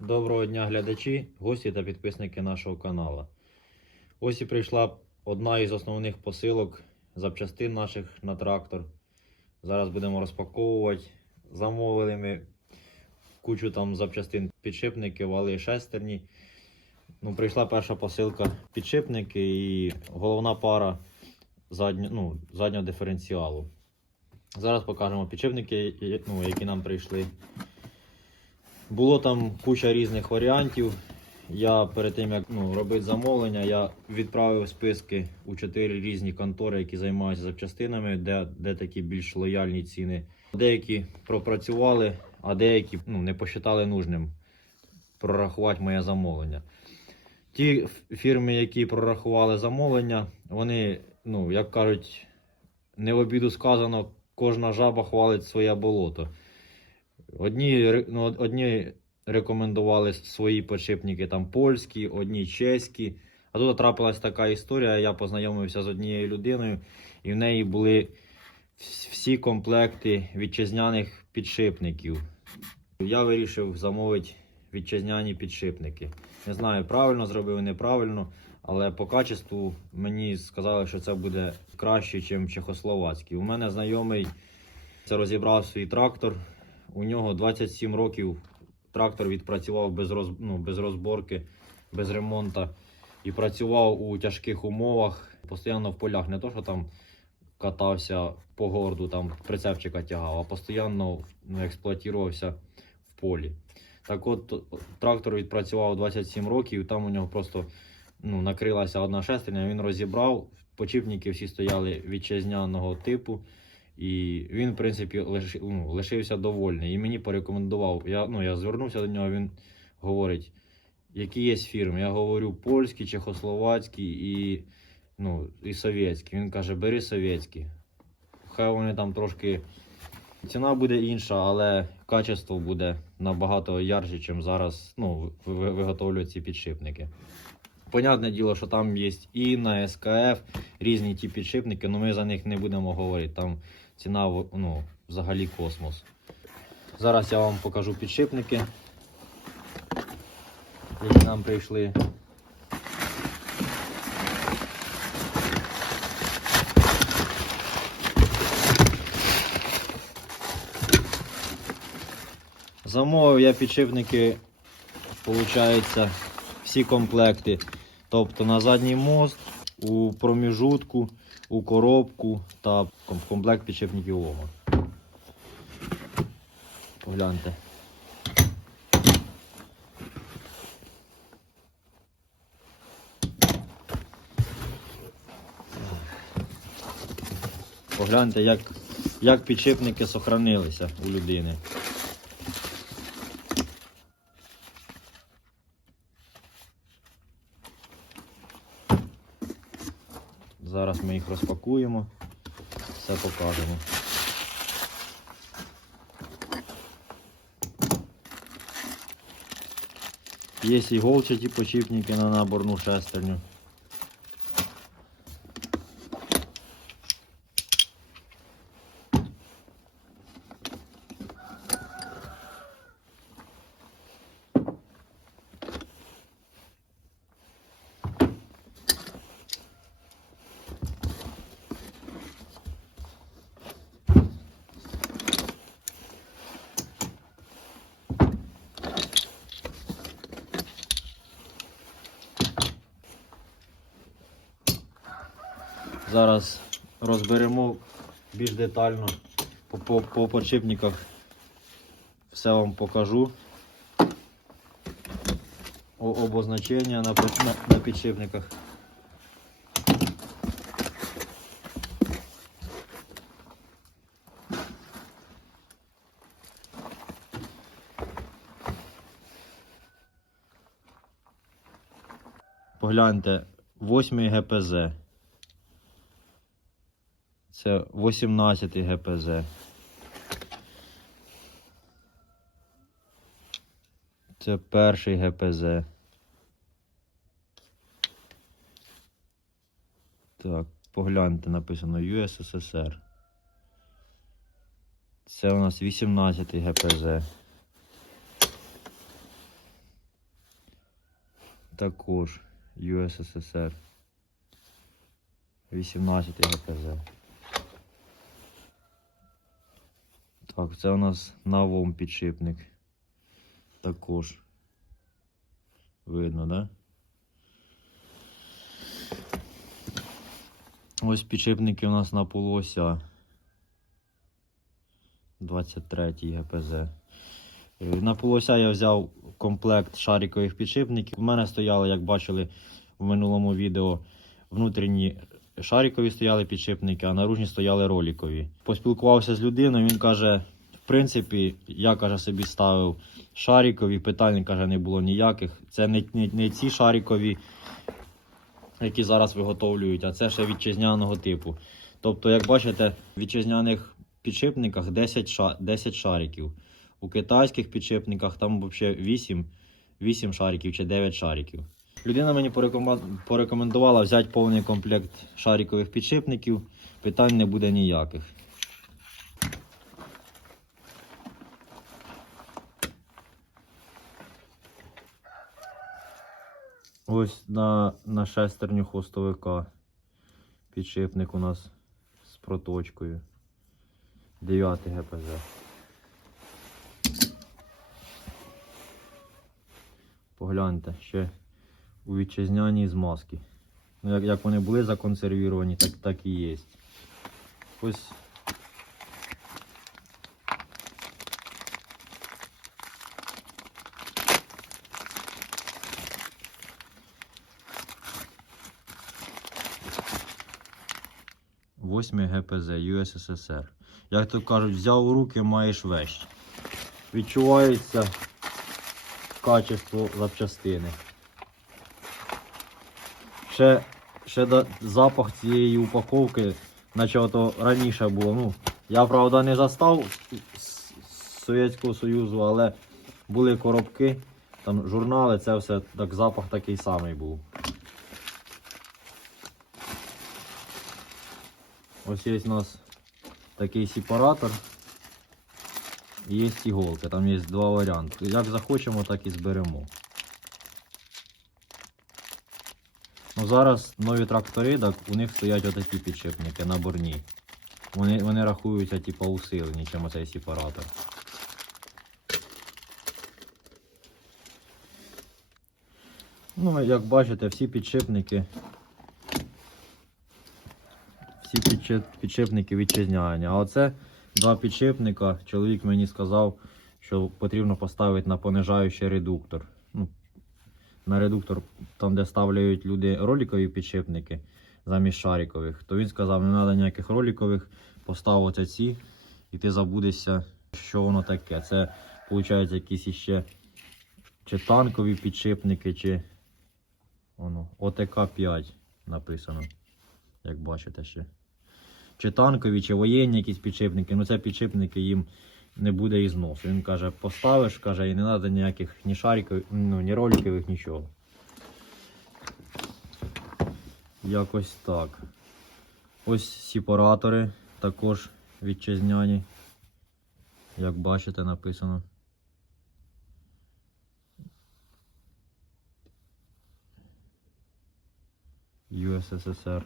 Доброго дня глядачі, гості та підписники нашого каналу. Ось і прийшла одна із основних посилок запчастин наших на трактор. Зараз будемо розпаковувати. Замовили ми кучу там запчастин підшипники, вали шестерні. Ну, прийшла перша посилка підшипники і головна пара задньо, ну, заднього диференціалу. Зараз покажемо підшипники, ну, які нам прийшли. Було там куча різних варіантів. Я перед тим як ну, робити замовлення, я відправив списки у чотири різні контори, які займаються запчастинами, де, де такі більш лояльні ціни. Деякі пропрацювали, а деякі ну, не посчитали нужним прорахувати моє замовлення. Ті фірми, які прорахували замовлення, вони, ну, як кажуть, не в обіду сказано, кожна жаба хвалить своє болото. Одні, ну, одні рекомендували свої подшипники там польські, одні чеські. А тут трапилась така історія. Я познайомився з однією людиною, і в неї були всі комплекти вітчизняних підшипників. Я вирішив замовити вітчизняні підшипники. Не знаю, правильно зробив, неправильно, але по качеству мені сказали, що це буде краще, ніж чехословацькі. У мене знайомий розібрав свій трактор. У нього 27 років трактор відпрацював без, роз, ну, без розборки, без ремонту. І працював у тяжких умовах, постійно в полях. Не то, що там катався по городу, там прицепчика тягав, а постійно ну, експлуатувався в полі. Так от трактор відпрацював 27 років, там у нього просто ну, накрилася одна шестерня, він розібрав. Почіпники всі стояли вітчизняного типу. І він, в принципі, лиши, ну, лишився довольний. І мені порекомендував. Я, ну, я звернувся до нього, він говорить, які є фірми. Я говорю польські, чехословацькі і, ну, і совєтські. Він каже, бери совєтські. Хай вони там трошки. Ціна буде інша, але качество буде набагато ярче, ніж зараз ну, виготовлюють ці підшипники. Понятне діло, що там є і на СКФ різні ті підшипники, але ми за них не будемо говорити. Там ціна ну, взагалі космос. Зараз я вам покажу підшипники, які нам прийшли. Замовив я підшипники, виходить, всі комплекти. Тобто на задній мост, у проміжутку, у коробку та ком- комплект підшипників лома. Погляньте. Погляньте, як, як підшипники сохранилися у людини. Зараз ми їх розпакуємо, все покажемо. Є іголчаті почіпники на наборну шестерню. Зараз розберемо більш детально по, по, по подшипниках. Все вам покажу. О, обозначення на, на, на підшипниках. Погляньте, 8 ГПЗ. Це 18 ГПЗ. Це перший ГПЗ. Так, погляньте, написано USSR. Це у нас 18 ГПЗ. Також USSR. 18 ГПЗ. Так, це у нас навом підшипник. Також. Видно, да? Ось підшипники у нас на полося. 23 ГПЗ. На полося я взяв комплект шарикових підшипників. У мене стояли, як бачили в минулому відео, внутрішні шарикові стояли підшипники, а наружні стояли ролікові. Поспілкувався з людиною, він каже, в принципі, я каже, собі ставив шарикові, питань каже, не було ніяких. Це не, не, не ці шарикові, які зараз виготовлюють, а це ще вітчизняного типу. Тобто, як бачите, в вітчизняних підшипниках 10, ша, 10 шариків. У китайських підшипниках там взагалі 8, 8 шариків чи 9 шариків. Людина мені порекомендувала взяти повний комплект шарикових підшипників. Питань не буде ніяких. Ось на, на шестерню хвостовика підшипник у нас з проточкою. 9 ГПЗ. Погляньте, ще у вітчизняній змазки. Ну, як, як вони були законсервіровані, так, так і є. Ось Восьмий ГПЗ USSR. Як то кажуть, взяв у руки, маєш вещь. Відчувається качество запчастини. Ще, ще запах цієї упаковки, наче ото раніше було. Ну, я правда не застав з- Совєтського Союзу, але були коробки, там журнали, це все так запах такий самий був. Ось є у нас такий сепаратор. І є іголки, там є два варіанти. Як захочемо, так і зберемо. Ну, зараз нові трактори, так у них стоять отакі підшипники наборні. Вони, вони рахуються типу усилені, чим оцей сепаратор. Ну, як бачите, всі підшипники всі підшипники вітчизняні. А оце два підшипника. Чоловік мені сказав, що потрібно поставити на понижаючий редуктор. На редуктор, там, де ставляють люди роликові підшипники замість шарикових, то він сказав, не треба ніяких роликових, постав оце ці, і ти забудешся, що воно таке. Це, виходить, якісь іще чи танкові підшипники, чи воно, ОТК-5 написано, як бачите ще чи танкові, чи воєнні якісь підшипники. Ну це підшипники їм не буде і зносу. Він каже, поставиш, каже, і не треба ніяких ні шарикових, ну, ні роликових, нічого. Якось так. Ось сепаратори також вітчизняні. Як бачите, написано. USSR.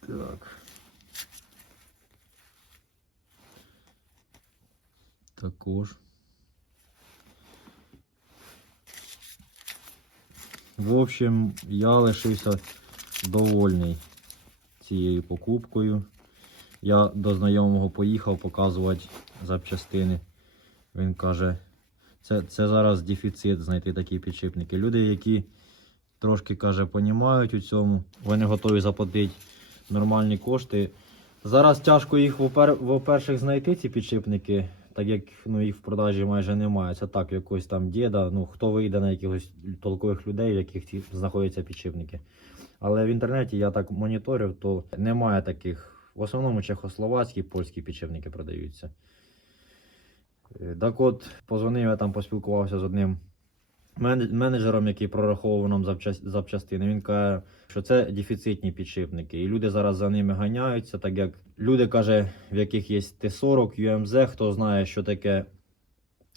Так. Також. В общем, я лишився довольний цією покупкою. Я до знайомого поїхав показувати запчастини. Він каже, це, це зараз дефіцит знайти такі підшипники. Люди, які трошки каже, понімають у цьому, вони готові заплатити нормальні кошти. Зараз тяжко їх вопер- во-перших знайти, ці підшипники, так як ну, їх в продажі майже немає. Це так, якось там діда, ну хто вийде на якихось толкових людей, в яких ці знаходяться підшипники. Але в інтернеті я так моніторив, то немає таких. В основному чехословацькі, польські підшипники продаються. Е, Так от, позвонив я там, поспілкувався з одним менеджером, який прораховував нам запчас- запчастини. Він каже, що це дефіцитні підшипники. І люди зараз за ними ганяються, так як люди каже, в яких є Т-40, UMZ, хто знає, що таке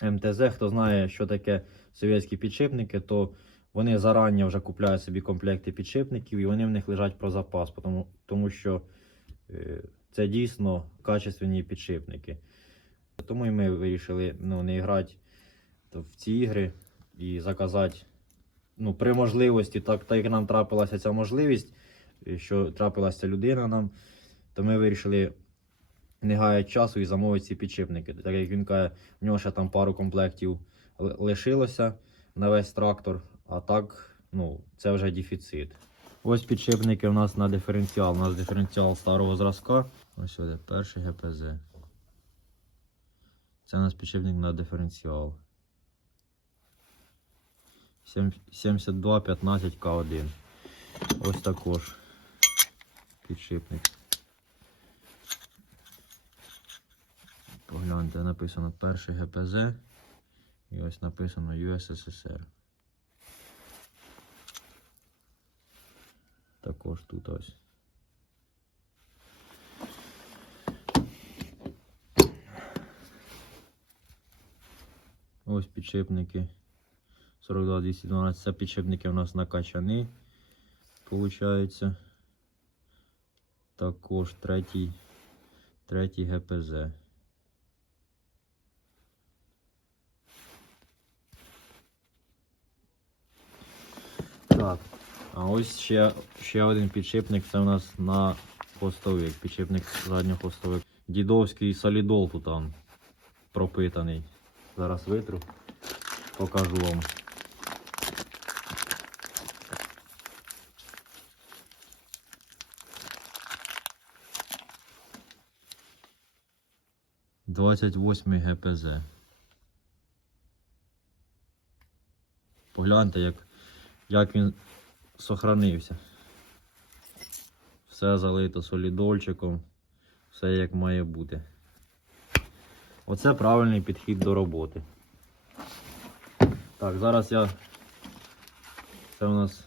МТЗ. Хто знає, що таке совєтські підшипники, то вони зарані вже купляють собі комплекти підшипників і вони в них лежать про запас, тому, тому що е, це дійсно качественні підшипники. Тому і ми вирішили ну, не грати в ці ігри і заказати ну, при можливості, так, так як нам трапилася ця можливість, е, що трапилася людина нам, то ми вирішили не гаяти часу і замовити ці підшипники. Так як він каже, в нього ще там пару комплектів лишилося на весь трактор, а так, ну, це вже дефіцит. Ось підшипники у нас на диференціал. У нас диференціал старого зразка. Ось сюди, перший ГПЗ. Це у нас підшипник на диференціал. 7215 К1. Ось також підшипник. Погляньте, написано перший ГПЗ. І ось написано USSR. Також тут ось. Ось підшипники. 42 212. Це підшипники у нас накачані. Получається. Також третій, третій ГПЗ. Так. А ось ще, ще один підшипник. Це у нас на хвостовик. Підшипник заднього хвостовик. Дідовський солідол тут там пропитаний. Зараз витру. Покажу вам. Двадцять восьмий ГПЗ. Погляньте, як, як він сохранився. Все залито солідольчиком, все як має бути. Оце правильний підхід до роботи. Так, зараз я. Це у нас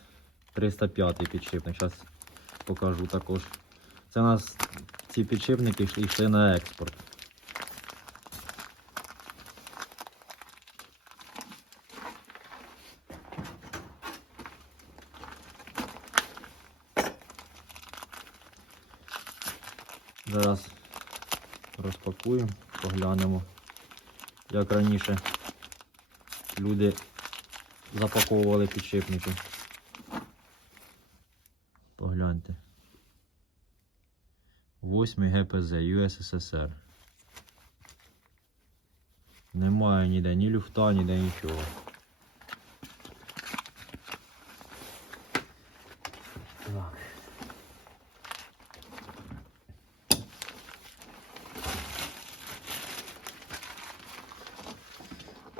305 підшипник. Зараз покажу також. Це у нас ці підшипники йшли на експорт. Зараз розпакуємо, поглянемо, як раніше люди запаковували підшипники. Погляньте. 8 ГПЗ USSR. Немає ніде ні люфта, ніде нічого.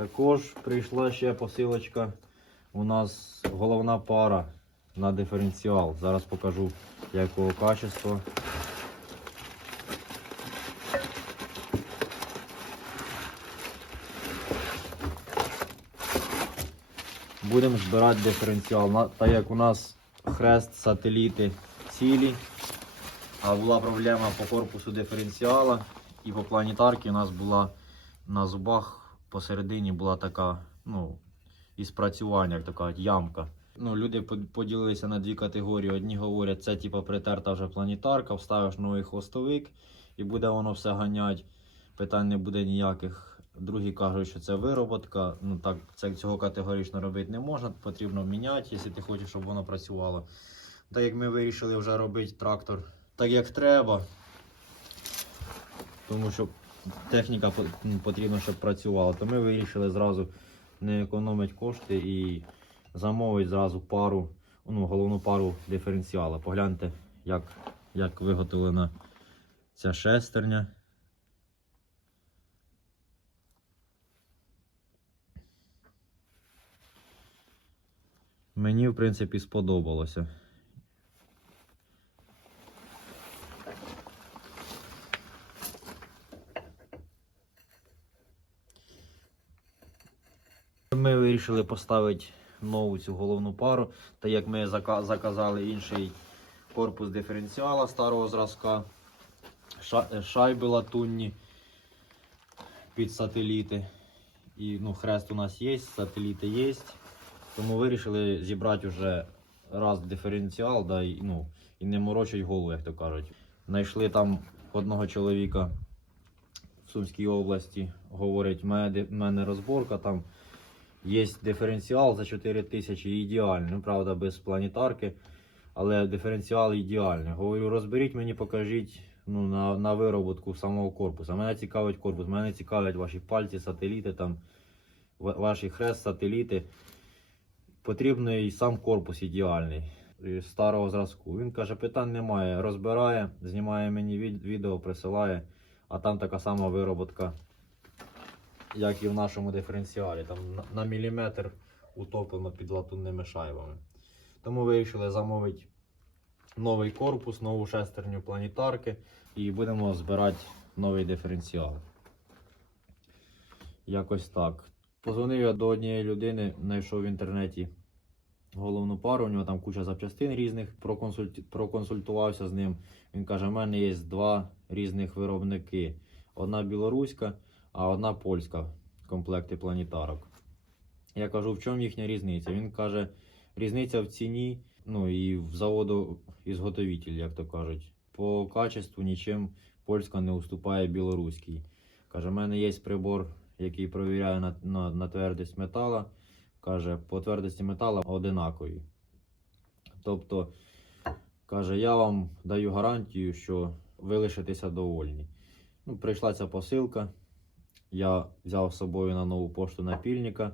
Також прийшла ще посилочка. У нас головна пара на диференціал. Зараз покажу якого качества. Будемо збирати диференціал. Так як у нас хрест сателіти цілі, а була проблема по корпусу диференціала і по планетарці у нас була на зубах посередині була така, ну, і спрацювання, як така ямка. Ну, люди поділилися на дві категорії. Одні говорять, це типу притерта вже планетарка, вставиш новий хвостовик і буде воно все ганять. Питань не буде ніяких. Другі кажуть, що це вироботка. Ну так, це цього категорично робити не можна, потрібно міняти, якщо ти хочеш, щоб воно працювало. Так як ми вирішили вже робити трактор так, як треба. Тому що техніка по- ну, щоб працювала. То ми вирішили зразу не економити кошти і замовити зразу пару, ну, головну пару диференціала. Погляньте, як, як виготовлена ця шестерня. Мені, в принципі, сподобалося. Ми вирішили поставити нову цю головну пару, так як ми заказали інший корпус диференціала старого зразка, шайби латунні під сателіти. І ну, хрест у нас є, сателіти є. Тому вирішили зібрати вже раз диференціал, да, і, ну, і не морочить голову, як то кажуть. Знайшли там одного чоловіка в Сумській області, говорить, в мене, мене розборка, там є диференціал за 4 тисячі ідеальний. Ну, правда, без планетарки, але диференціал ідеальний. Говорю, розберіть мені, покажіть ну, на, на вироботку самого корпусу. Мене цікавить корпус, мене цікавлять ваші пальці, сателіти, там, ваші хрест, сателіти. Потрібно і сам корпус ідеальний старого зразку. Він каже, питань немає. Розбирає, знімає мені відео, присилає, а там така сама вироботка, як і в нашому диференціалі. Там на, міліметр утоплено під латунними шайбами. Тому вирішили замовити новий корпус, нову шестерню планетарки і будемо збирати новий диференціал. Якось так. Позвонив я до однієї людини, знайшов в інтернеті головну пару, у нього там куча запчастин різних, проконсульт... проконсультувався з ним. Він каже: в мене є два різних виробники: одна білоруська, а одна польська комплекти планетарок. Я кажу, в чому їхня різниця? Він каже, різниця в ціні, ну і в заводу ізготовитель, як то кажуть. По качеству нічим польська не уступає білоруській. Каже, в мене є прибор, який провіряє на, на, на твердість метала. Каже, по твердості метала одинакові. Тобто, каже, я вам даю гарантію, що ви лишитеся довольні. Ну, прийшла ця посилка. Я взяв з собою на нову пошту напільника.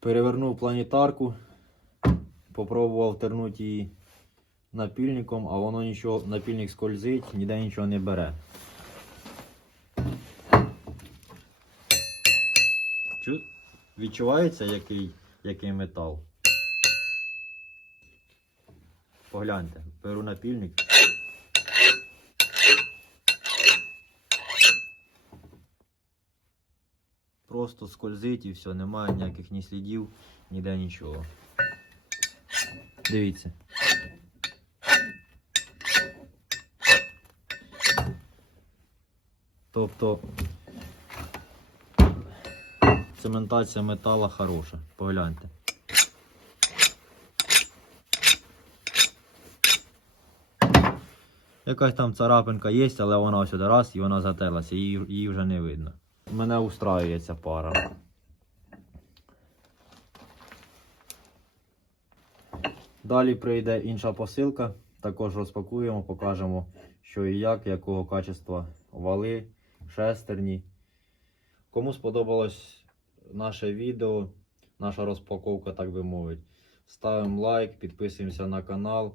Перевернув планетарку, попробував тернути її напільником, а воно нічого, напільник скользить, ніде нічого не бере. Чу... Відчувається який, який метал? Погляньте, беру напільник. Просто скользить і все, немає ніяких ні слідів, ніде нічого. Дивіться. Тобто цементація метала хороша. Погляньте. Якась там царапинка є, але вона сюди раз і вона затерлася, її, її вже не видно. Мене устраює ця пара. Далі прийде інша посилка. Також розпакуємо, покажемо, що і як, якого качества вали, шестерні. Кому сподобалось наше відео, наша розпаковка, так би мовити, ставимо лайк, підписуємося на канал,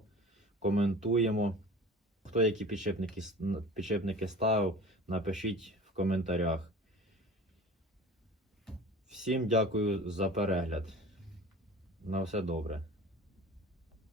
коментуємо. Хто які підшипники, підшипники ставив, напишіть в коментарях. Всім дякую за перегляд. На все добре.